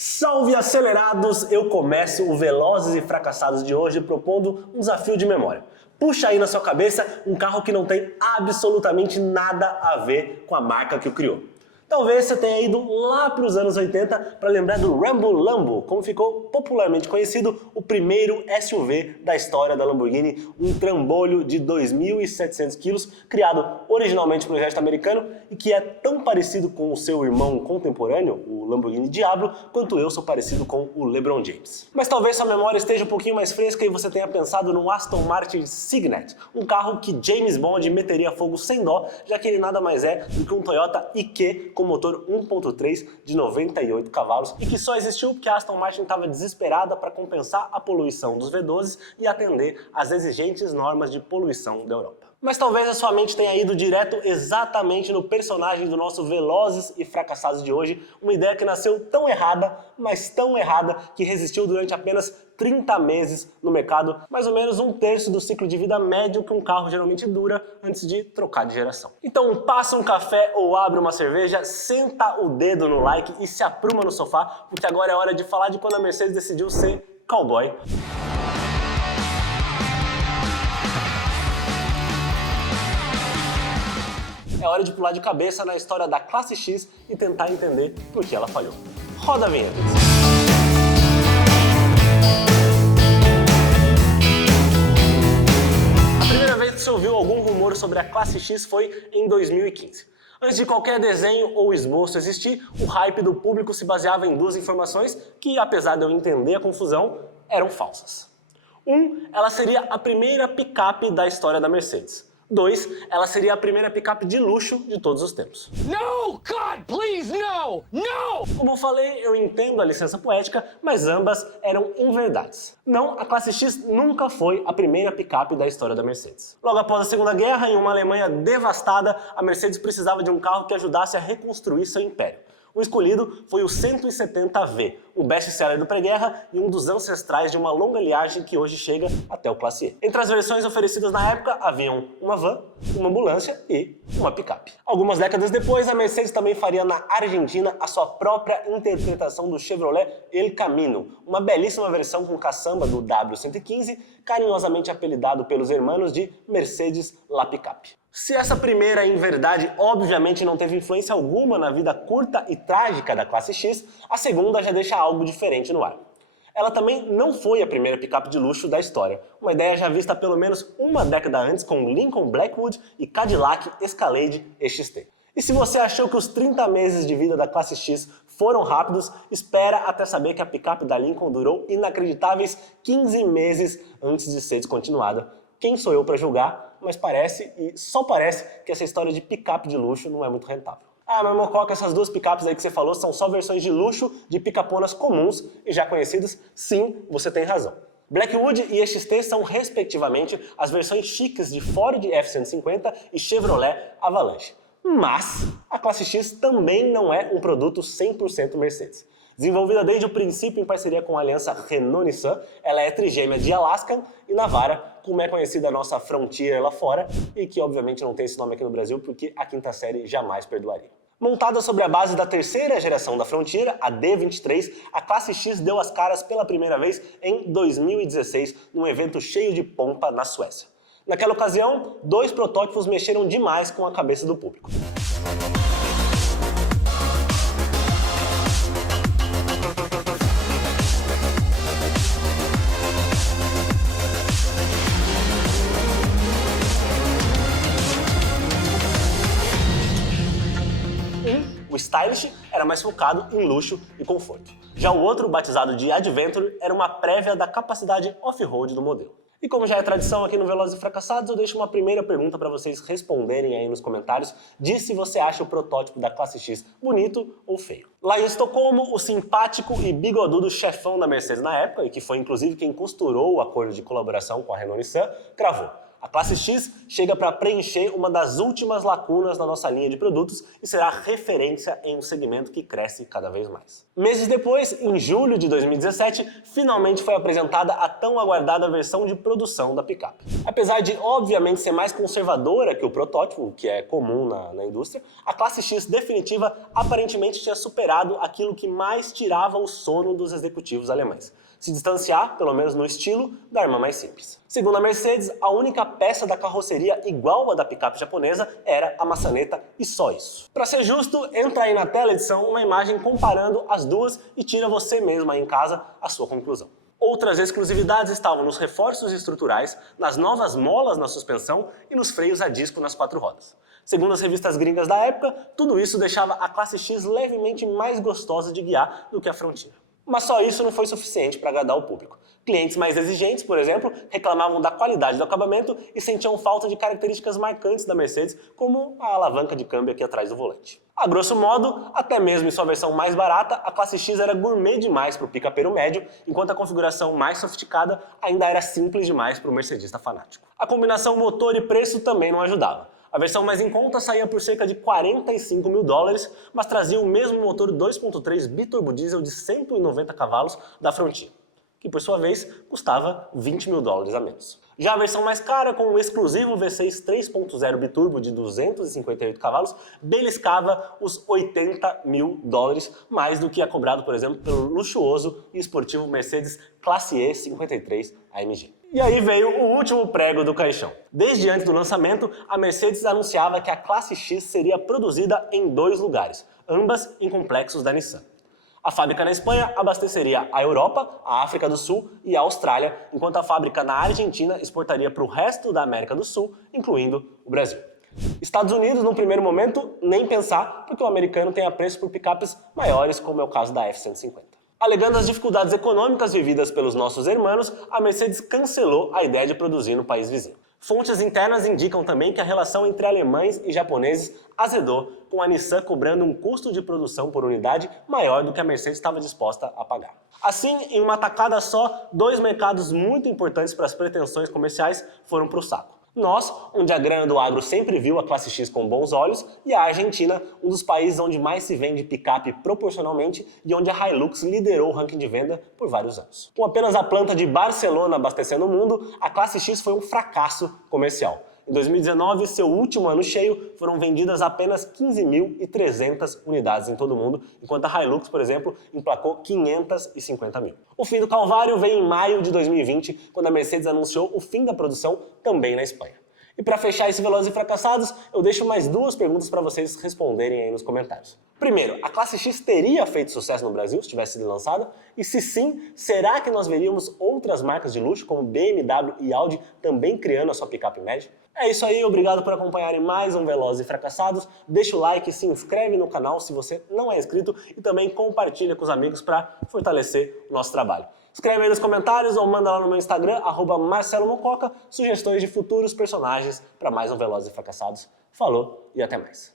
Salve acelerados! Eu começo o Velozes e Fracassados de hoje propondo um desafio de memória. Puxa aí na sua cabeça um carro que não tem absolutamente nada a ver com a marca que o criou. Talvez você tenha ido lá para os anos 80 para lembrar do Rambo Lambo, como ficou popularmente conhecido o primeiro SUV da história da Lamborghini, um trambolho de 2.700 quilos, criado originalmente pelo exército americano e que é tão parecido com o seu irmão contemporâneo, o Lamborghini Diablo, quanto eu sou parecido com o LeBron James. Mas talvez sua memória esteja um pouquinho mais fresca e você tenha pensado no Aston Martin Signet, um carro que James Bond meteria fogo sem dó, já que ele nada mais é do que um Toyota IQ com motor 1.3 de 98 cavalos e que só existiu porque a Aston Martin estava desesperada para compensar a poluição dos V12 e atender às exigentes normas de poluição da Europa. Mas talvez a sua mente tenha ido direto exatamente no personagem do nosso Velozes e Fracassados de hoje, uma ideia que nasceu tão errada, mas tão errada, que resistiu durante apenas 30 meses no mercado, mais ou menos um terço do ciclo de vida médio que um carro geralmente dura antes de trocar de geração. Então passa um café ou abre uma cerveja, senta o dedo no like e se apruma no sofá, porque agora é hora de falar de quando a Mercedes decidiu ser cowboy. É hora de pular de cabeça na história da Classe X e tentar entender por que ela falhou. Roda a vinheta. A primeira vez que você ouviu algum rumor sobre a Classe X foi em 2015. Antes de qualquer desenho ou esboço existir, o hype do público se baseava em duas informações que, apesar de eu entender a confusão, eram falsas. 1. Ela seria a primeira picape da história da Mercedes. 2. Ela seria a primeira picape de luxo de todos os tempos. No, God, please, no! No! Como eu falei, eu entendo a licença poética, mas ambas eram inverdades. Não, a Classe X nunca foi a primeira picape da história da Mercedes. Logo após a Segunda Guerra, em uma Alemanha devastada, a Mercedes precisava de um carro que ajudasse a reconstruir seu império. O escolhido foi o 170V, o best-seller do pré-guerra e um dos ancestrais de uma longa linhagem que hoje chega até o Classe E. Entre as versões oferecidas na época, haviam uma van, uma ambulância e uma picape. Algumas décadas depois, a Mercedes também faria na Argentina a sua própria interpretação do Chevrolet El Camino, uma belíssima versão com caçamba do W115, carinhosamente apelidado pelos hermanos de Mercedes La Picape. Se essa primeira, em verdade, obviamente não teve influência alguma na vida curta e trágica da Classe X, a segunda já deixa algo diferente no ar. Ela também não foi a primeira picape de luxo da história, uma ideia já vista pelo menos uma década antes com Lincoln Blackwood e Cadillac Escalade EXT. E se você achou que os 30 meses de vida da Classe X foram rápidos, espera até saber que a picape da Lincoln durou inacreditáveis 15 meses antes de ser descontinuada. Quem sou eu para julgar? Mas parece, e só parece, que essa história de picape de luxo não é muito rentável. Ah, mas Mococa, essas duas picapes aí que você falou são só versões de luxo de picaponas comuns e já conhecidas? Sim, você tem razão. Blackwood e EXT são, respectivamente, as versões chiques de Ford F-150 e Chevrolet Avalanche. Mas a Classe X também não é um produto 100% Mercedes. Desenvolvida desde o princípio em parceria com a aliança Renault-Nissan, ela é trigêmea de Alaskan e Navara, como é conhecida a nossa Frontier lá fora, e que obviamente não tem esse nome aqui no Brasil porque a quinta série jamais perdoaria. Montada sobre a base da terceira geração da Frontier, a D23, a Classe X deu as caras pela primeira vez em 2016, num evento cheio de pompa na Suécia. Naquela ocasião, dois protótipos mexeram demais com a cabeça do público. O Stylish era mais focado em luxo e conforto. Já o outro, batizado de Adventure, era uma prévia da capacidade off-road do modelo. E como já é tradição aqui no Velozes e Fracassados, eu deixo uma primeira pergunta para vocês responderem aí nos comentários de se você acha o protótipo da Classe X bonito ou feio. Lá em Estocolmo, o simpático e bigodudo chefão da Mercedes na época, e que foi inclusive quem costurou o acordo de colaboração com a Renault-Nissan, cravou: A classe X chega para preencher uma das últimas lacunas na nossa linha de produtos e será referência em um segmento que cresce cada vez mais. Meses depois, em julho de 2017, finalmente foi apresentada a tão aguardada versão de produção da picape. Apesar de, obviamente, ser mais conservadora que o protótipo, que é comum na indústria, a classe X definitiva aparentemente tinha superado aquilo que mais tirava o sono dos executivos alemães: se distanciar, pelo menos no estilo, da irmã mais simples. Segundo a Mercedes, a única peça da carroceria igual à da picape japonesa era a maçaneta e só isso. Para ser justo, entra aí na tela edição uma imagem comparando as duas e tira você mesmo aí em casa a sua conclusão. Outras exclusividades estavam nos reforços estruturais, nas novas molas na suspensão e nos freios a disco nas 4 rodas. Segundo as revistas gringas da época, tudo isso deixava a classe X levemente mais gostosa de guiar do que a Frontier. Mas só isso não foi suficiente para agradar o público. Clientes mais exigentes, por exemplo, reclamavam da qualidade do acabamento e sentiam falta de características marcantes da Mercedes, como a alavanca de câmbio aqui atrás do volante. A grosso modo, até mesmo em sua versão mais barata, a classe X era gourmet demais para o picapeiro médio, enquanto a configuração mais sofisticada ainda era simples demais para o mercedista fanático. A combinação motor e preço também não ajudava. A versão mais em conta saía por cerca de $45 mil, mas trazia o mesmo motor 2.3 biturbo diesel de 190 cavalos da Frontier, que por sua vez custava $20 mil a menos. Já a versão mais cara, com um exclusivo V6 3.0 biturbo de 258 cavalos, beliscava os $80 mil, mais do que é cobrado, por exemplo, pelo luxuoso e esportivo Mercedes Classe E 53 AMG. E aí veio o último prego do caixão. Desde antes do lançamento, a Mercedes anunciava que a classe X seria produzida em 2 lugares, ambas em complexos da Nissan. A fábrica na Espanha abasteceria a Europa, a África do Sul e a Austrália, enquanto a fábrica na Argentina exportaria para o resto da América do Sul, incluindo o Brasil. Estados Unidos, num primeiro momento, nem pensar, porque o americano tem apreço por picapes maiores, como é o caso da F-150. Alegando as dificuldades econômicas vividas pelos nossos irmãos, a Mercedes cancelou a ideia de produzir no país vizinho. Fontes internas indicam também que a relação entre alemães e japoneses azedou, com a Nissan cobrando um custo de produção por unidade maior do que a Mercedes estava disposta a pagar. Assim, em uma tacada só, 2 mercados muito importantes para as pretensões comerciais foram para o saco. Nós, onde a grana do agro sempre viu a classe X com bons olhos, e a Argentina, um dos países onde mais se vende picape proporcionalmente e onde a Hilux liderou o ranking de venda por vários anos. Com apenas a planta de Barcelona abastecendo o mundo, a classe X foi um fracasso comercial. Em 2019, seu último ano cheio, foram vendidas apenas 15.300 unidades em todo o mundo, enquanto a Hilux, por exemplo, emplacou 550 mil. O fim do calvário veio em maio de 2020, quando a Mercedes anunciou o fim da produção também na Espanha. E para fechar esse Velozes e Fracassados, eu deixo mais 2 perguntas para vocês responderem aí nos comentários. Primeiro, a classe X teria feito sucesso no Brasil se tivesse sido lançada? E se sim, será que nós veríamos outras marcas de luxo como BMW e Audi também criando a sua picape média? É isso aí, obrigado por acompanharem mais um Velozes e Fracassados. Deixa o like, se inscreve no canal se você não é inscrito e também compartilha com os amigos para fortalecer o nosso trabalho. Escreve aí nos comentários ou manda lá no meu Instagram, @MarceloMococa, sugestões de futuros personagens para mais um Velozes e Fracassados. Falou e até mais.